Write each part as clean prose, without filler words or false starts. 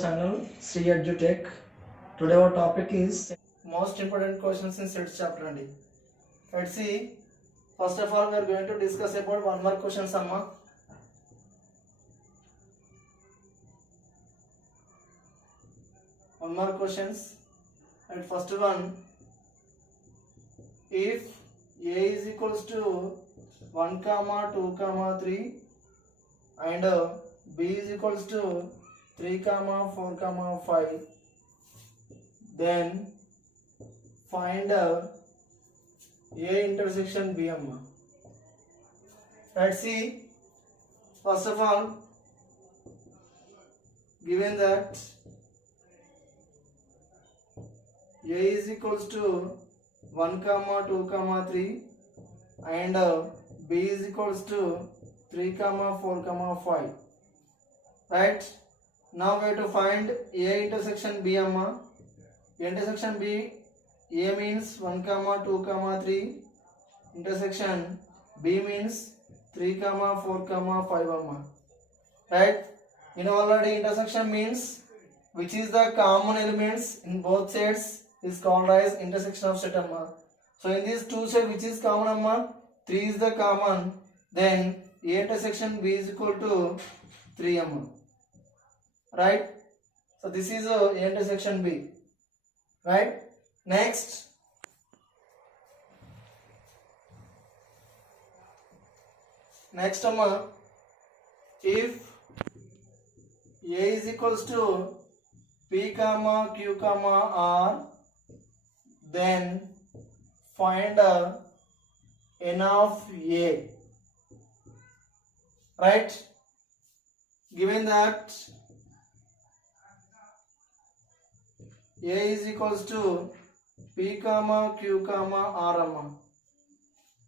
channel Sri EduTech. Today our topic is most important questions in sets chapter. And let's see. First of all, we are going to discuss about one more question, Amma. One more questions. And first one, if a is equals to 1, 2, 3 and b is equals to 3, 4, 5, then find a intersection B. Let's see. First of all, given that a is equals to 1, 2, 3 and b is equals to 3, 4, 5. Right? Now we have to find a intersection B. Intersection B, A means 1, 2, 3. Intersection B means 3, 4, 5. Right? You know already intersection means which is the common elements in both sets is called as intersection of set. So in these two sets, which is common? 3 is the common. Then A intersection B is equal to 3. Right? So this is A intersection B. Right? Next, if A is equals to P, Q, R, then find N of A. Right? Given that A is equals to P, Q, R.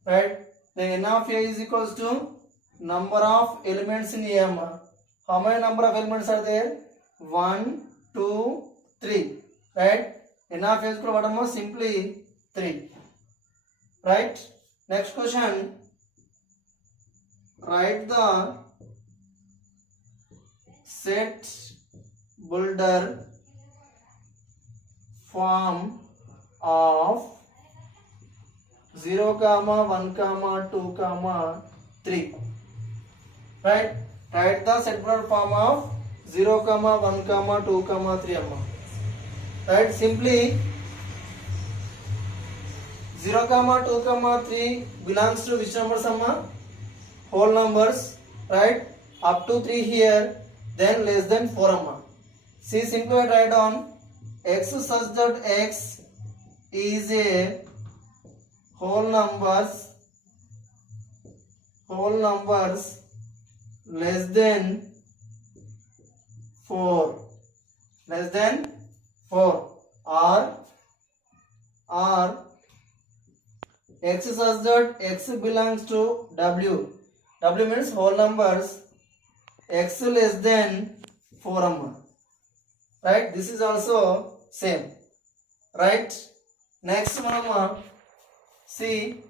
Right? The N of A is equals to number of elements in A. How many number of elements are there? 1, 2, 3. Right? N of A is equal to what? Simply 3. Right? Next question. Write the set builder form of 0, 1, 2, 3. Right? Write the set builder form of 0, 1, 2, 3. Right? Simply 0, 2, 3 belongs to which numbers? Whole numbers. Right? Up to 3 here. Then less than 4. See, simply write down x such that x is a whole numbers less than 4 or x such that x belongs to w means whole numbers x less than 4. Right? This is also same. Right? Next one, see.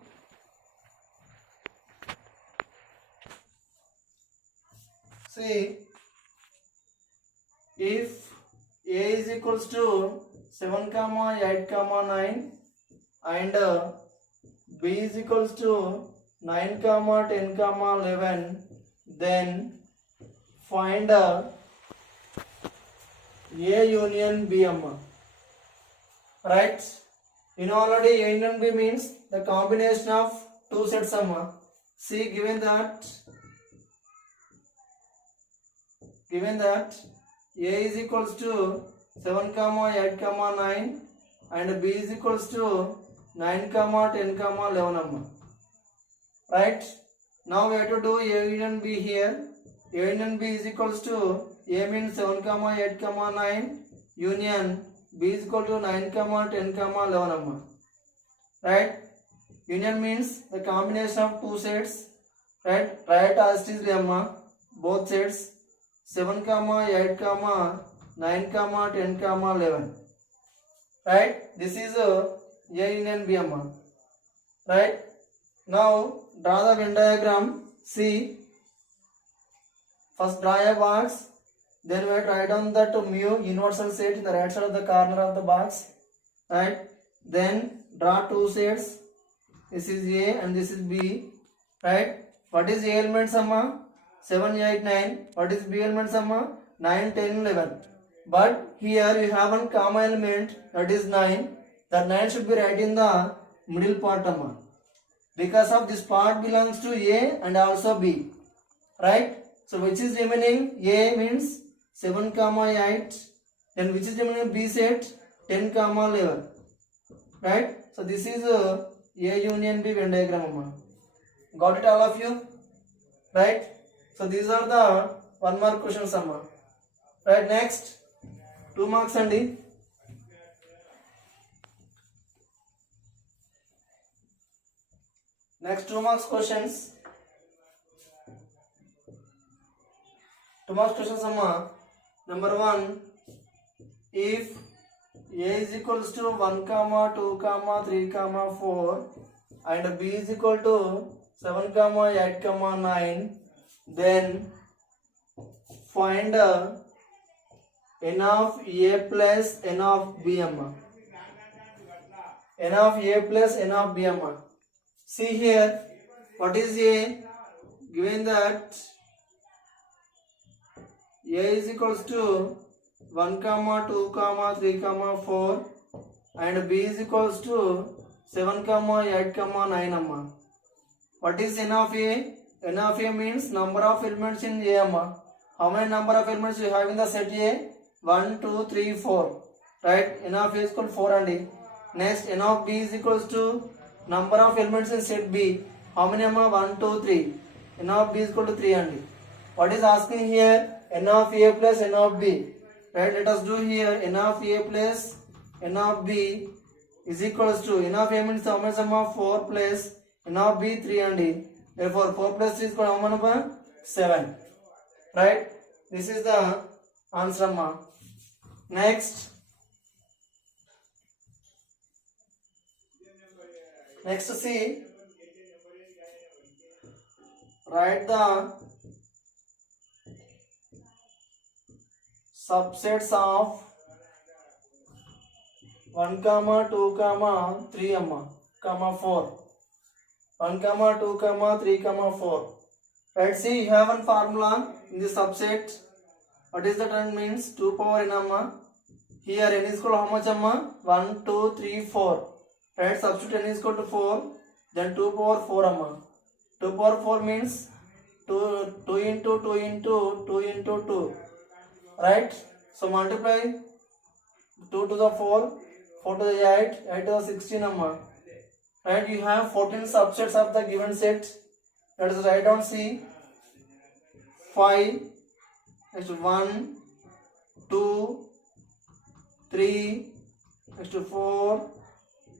If A is equals to 7, 8, 9 and B is equals to 9, 10, 11, then find A union B. Right? You know already A union B means the combination of two sets. See, given that A is equals to 7, 8, 9 and B is equals to 9, 10, 11. Right? Now we have to do A union B here. A union B is equals to A means 7, 8, 9 union B is equal to 9, 10, 11. Right? Union means the combination of two sets. Right? Right as it is both sets 7, 8, 9, 10, 11. Right? This is A union B. Right? Now draw the Venn diagram. See, first draw a box. Then we have to write down that mu universal set in the right side of the corner of the box, right? Then draw two sets. This is A and this is B, right? What is A element summa? 7, 8, 9. What is B element summa? 9, 10, 11. But here you have one comma element, that is 9. That 9 should be right in the middle part, amma. Because of this part belongs to A and also B, right? So which is remaining? A means 7, 8. Then which is remaining? B set 10, 11. Right? So this is A union B Venn diagram, amma. Got it, all of you? Right? So these are the 1 mark questions, amma. Right? Next 2 marks andi. Next 2 marks questions. 2 marks questions, amma. Number 1, if A is equals to 1, 2, 3, 4 and B is equal to 7, 8, 9, then find n of A plus n of B, amma. N of A plus n of B, amma. See here, what is A? Given that A is equals to 1, 2, 3, 4 and B is equals to 7, 8, 9, amma. What is n of A? N of A means number of elements in A, amma. How many number of elements you have in the set A? 1, 2, 3, 4. Right? N of A is equal to 4 and next n of B is equals to number of elements in set B. How many, amma? 1, 2, 3. N of B is equal to 3 and what is asking here? N of A plus n of B. Right? Let us do here n of A plus n of B is equals to n of A means how much, amma? 4 plus n of B 3 and therefore 4 plus 3 is equal to how much? 7. Right? This is the answer, amma. Next see, write the subsets of 1, 2, 3, 4. 1, 2, 3, 4. Right? See, you have one formula in the subset. What is the term means? 2 power n, amma. Here n is equal to how much, amma? 1, 2, 3, 4. Right? Substitute n is equal to 4. Then 2 power 4, amma. 2 power 4 means 2 into 2 into 2 into 2. Right? So multiply 2 to the 4, 4 to the 8, 8 to the 16, amma. Right? You have 14 subsets of the given set. Let us write down. See, 5, next 1, 2, 3, next 4,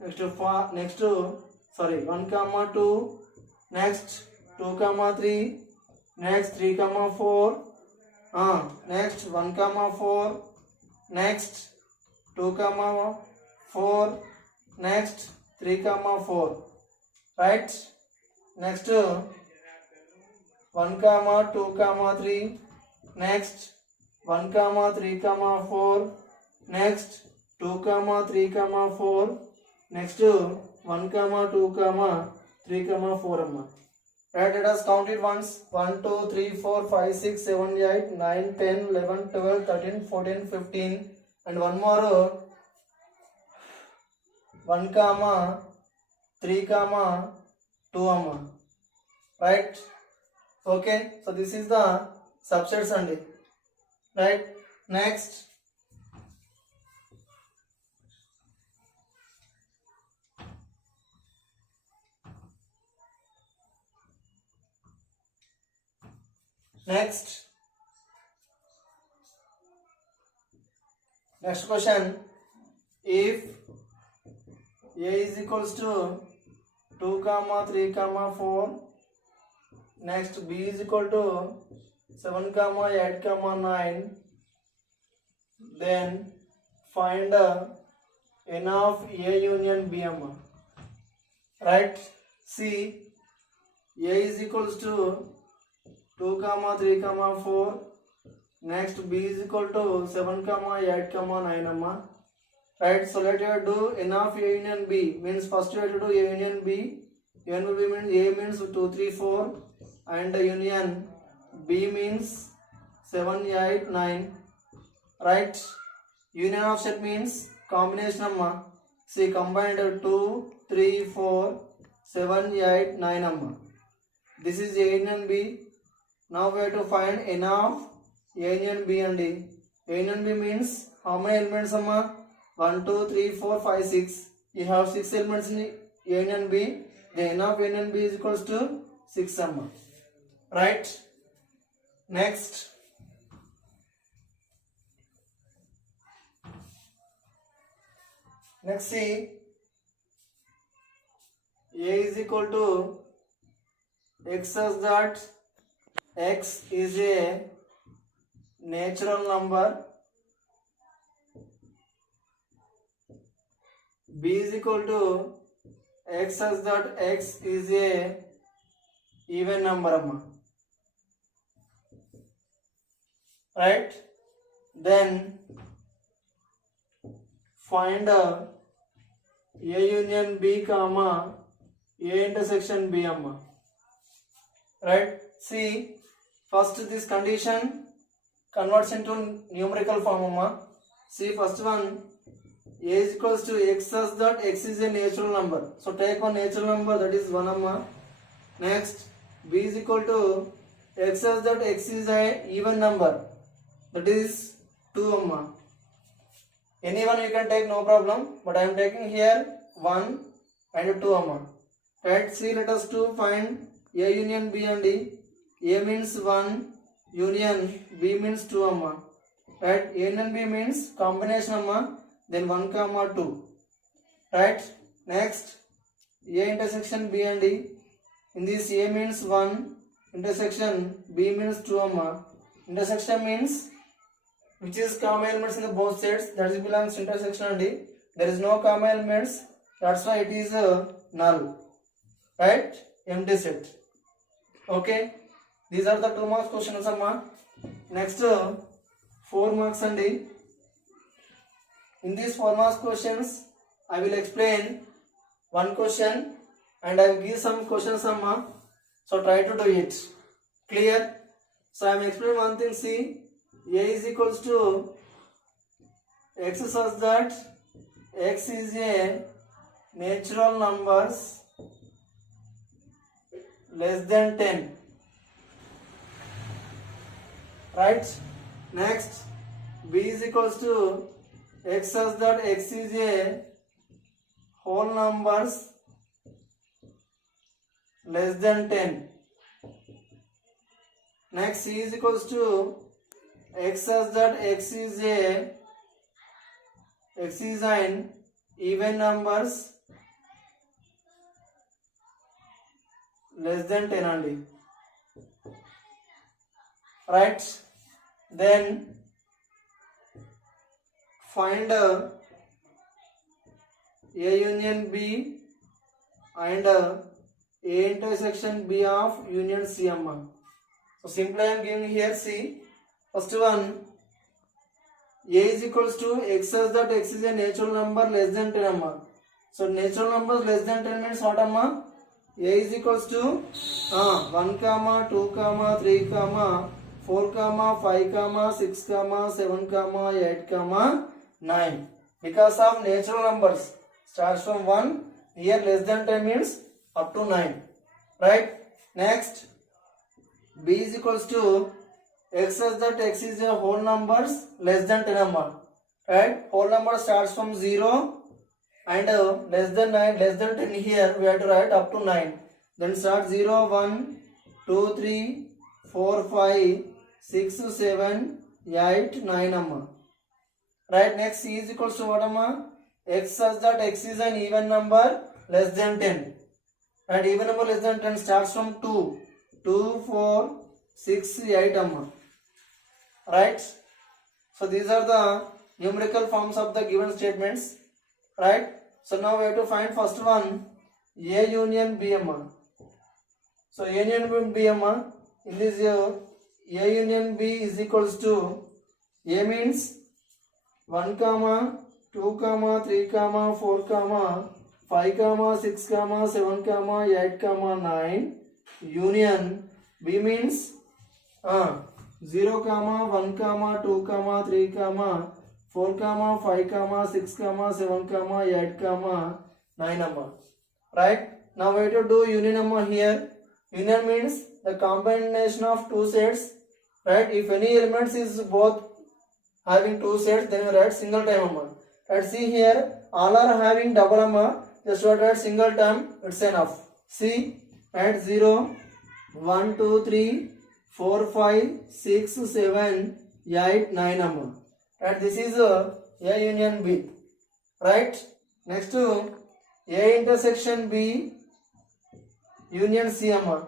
next 5, next 1, 2, next 2, 3, next 3, 4, next 1, 4, next 2, 4, next 3, 4. Right? Next 1, 2, 3, next 1, 3, 4, next 2, 3, 4, next 1, 2, 3, 4, amma. Right, let us count it once. 1, 2, 3, 4, 5, 6, 7, 8, 9, 10, 11, 12, 13, 14, 15 and one more 1, 3, 2, amma. Right? Okay, so this is the subsets and right. Next question, if A is equals to 2, 3, 4, next B is equal to 7, 8, 9, then find n of A union B, amma. Right? See, A is equals to 2, 3, 4, Next b is equal to 7 comma 8 comma 9 amma. Right, so let us do n of a union b means first we have to do a union b. Union b means a means 2 3 4 and union b means 7 8 9. Right, union of set means combination amma. See, combined 2 3 4 7 8 9 amma. This is a union b. Now we have to find n of a union b and d. A union b means how many elements amma? 1 2 3 4 5 6. You have 6 elements in a union b. The n of a union b is equals to 6 amma. Right, next see, a is equal to x such that x is a natural number, b is equal to x such that x is a even number amma. Right, then find a union b comma a intersection b amma. Right, see, first this condition converts into numerical form amma. See, first one, a is equals to x such that x is a natural number, so take one natural number, that is 1 amma. Next, b is equal to x such that x is a even number, that is 2 amma. Anyone you can take, no problem, but I am taking here 1 and 2 amma. Right, see, let us to find a union b and d. A means 1, union b means 2 amma. Right, a union b means combination amma, then 1 comma 2. Right, next a intersection b and d. In this a means 1, intersection b means 2 amma. Intersection means which is common elements in the both sets, that is belongs to intersection and d. There is no common elements, that's why it is null. Right, empty set. Okay, these are the 2 marks questions amma. Next 4 marks and d. In these 4 marks questions I will explain one question and I will give some questions amma, so try to do it. Clear? So I am explaining one thing. See, a is equals to x such that x is a natural numbers less than 10. Right, next b is equals to x such that x is a whole numbers less than 10. Next, c is equals to x such that x is an even numbers less than 10 only. Right, then find a union b and a intersection b of union c amma. So simply I am giving here, see, first one, a is equals to x such that x is a natural number less than 10 amma. So natural numbers less than 10 means what amma? A is equals to 1 comma 2 comma 3 comma 4 comma 5 comma 6 comma 7 comma 8 comma 9. Because of natural numbers starts from 1, here less than 10 means up to 9. Right, next b is equals to x such that x is a whole numbers less than 10 number. Right, whole number starts from 0 and less than 9, less than 10, here we have to write up to 9. Then start 0 1 2 3 4 5 6 7 8 9 amma. Right, next c is equals to what amma? X such that x is an even number less than 10. And even number less than 10 starts from 2 2 4 6 8 amma. Right, so these are the numerical forms of the given statements. Right, so now we have to find first one, a union b amma. So a union b amma, in this A union B is equals to A means 1 comma 2 comma 3 comma 4 comma 5 comma 6 comma 7 comma 8 comma 9 union B means 0 comma 1 comma 2 comma 3 comma 4 comma 5 comma 6 comma 7 comma 8 comma 9 number. Right? Now we have to do union number here. Union means the combination of two sets. Right? If any elements is both having two sets, then we write single time number. Let's see here, all are having double number. Just write single term, it's enough. See, add 0, 1, 2, 3, 4, 5, 6, 7, 8, 9 number. And this is A union B. Right? Next to A intersection B union C number.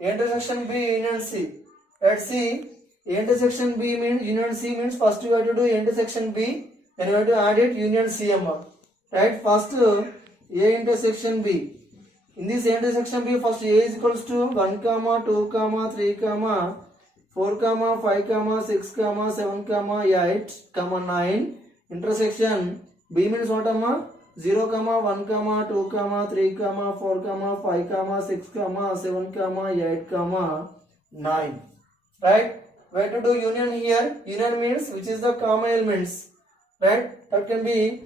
A intersection B union C. Let's see, A intersection B means union C means first you have to do A intersection B, then you have to add it union C number. Right? First A intersection B. In this A intersection B, first A is equals to 1 comma 2 comma 3 comma 4 comma 5 comma 6 comma 7 comma 8 comma 9 intersection B means what amma? 0 comma 1 comma 2 comma 3 comma 4 comma 5 comma 6 comma 7 comma 8 comma 9. Right? We have to do union here. Union means which is the common elements. Right? That can be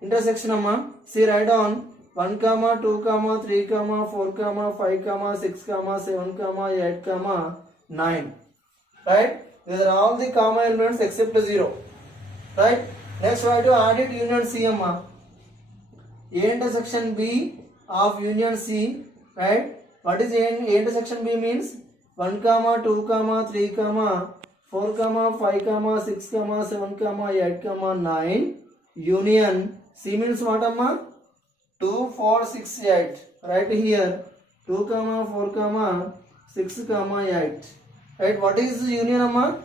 intersection amma. See, write down 1 comma 2 comma 3 comma 4 comma 5 comma 6 comma 7 comma 8 comma 9. Right? These are all the common elements except 0. Right? Next we have to add it union C amma. A intersection B of union C. Right? What is A intersection B means? 1 comma 2 comma 3 comma 4 comma 5 comma 6 comma 7 comma 8 comma 9 union C means what amma? 2 4 6 8. Right here 2 comma 4 comma 6 comma 8. Right? What is union amma?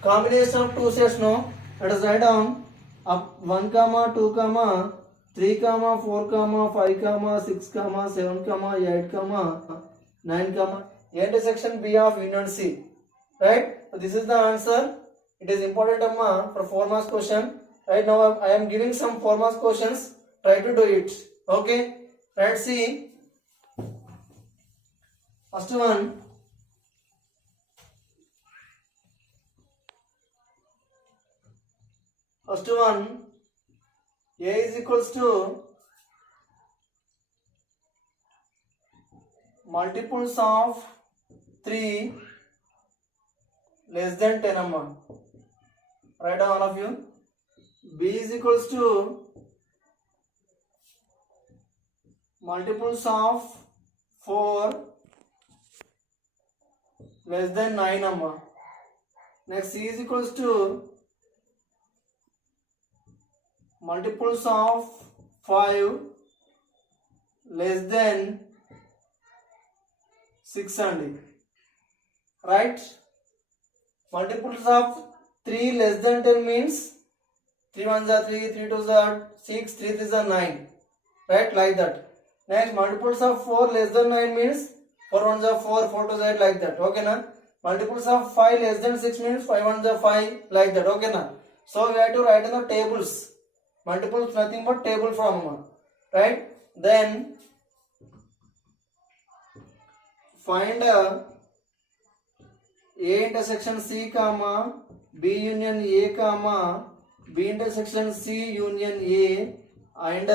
Combination of two sets. No, let us write down up 1 comma 2 comma 3 comma 4 comma 5 comma 6 comma 7 comma 8 comma 9 comma intersection B of union C. Right? So this is the answer. It is important amma for 4 marks question. Right now I am giving some 4 marks questions. Try to do it. Okay? Let's see. First one. First one. A is equals to multiples of 3 less than 10 amma. Write down all of you. B is equals to multiples of 4 less than 9 amma. Next C is equals to multiples of 5 less than 6 only. Right? Multiples of 3 less than 10 means 3 1s are 3, 3 2s are 6, 3 3s are 9. Right? Like that. Next, multiples of 4 less than 9 means 4 1s are 4, 4 2s are 8, like that. Okay na? Multiples of 5 less than 6 means 5 1s are 5, like that. Okay na? So we have to write in the tables. Multiples nothing but table from. Right? Then find A intersection C comma B union A comma B intersection C union A and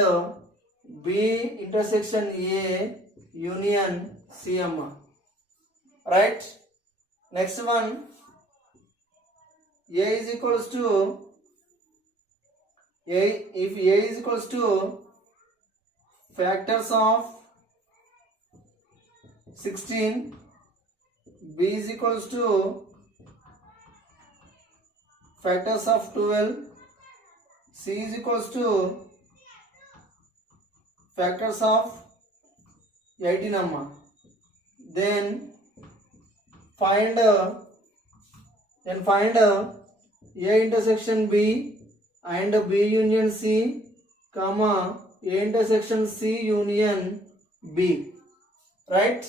B intersection A union C amma. Right? Next one, A is equals to if A is equals to factors of 16, B is equals to factors of 12, C is equals to factors of 18 amma. Then find A intersection B and B union C, comma A intersection C union B. Right?